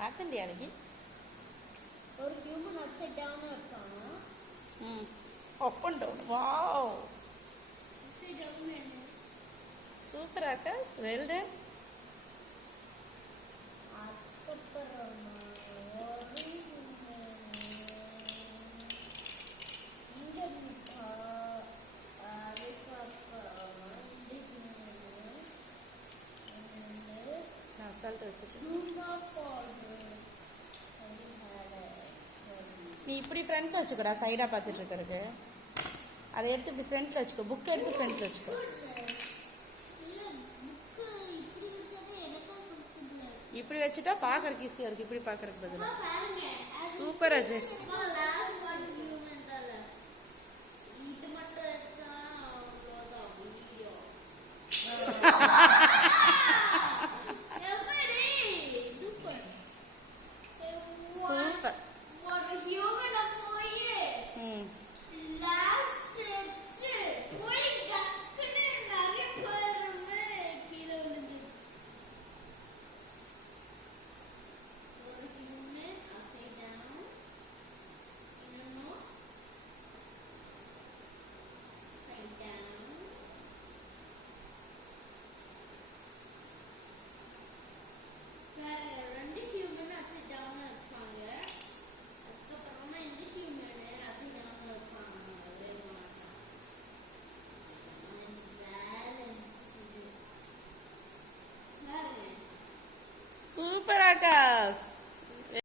பார்க்கண்டியா அன்னைக்கு ஒரு human upside down இருக்காங்க. Up and down. Wow, upside down என்ன? Super Akash, well done. அதுக்கப்புறமா ஒரு இங்க இருக்கா. அதுக்கப்புறமா நான் அசால்ட் வச்சுட்டு நீ இப்படி ஃப்ரண்ட்ல வச்சுக்கோடா, சைடாக பார்த்துட்டு இருக்கிறதுக்கு. அதை எடுத்து இப்படி ஃப்ரண்ட்ல வச்சுக்கோ, புக் எடுத்து ஃப்ரண்ட்ல வச்சுக்கோ. இப்படி வச்சுட்டா பார்க்கறதுக்கு ஈஸியாக இருக்கு, இப்படி பார்க்கறதுக்கு பதிலாக. Super Ajay. Super. Super Akash.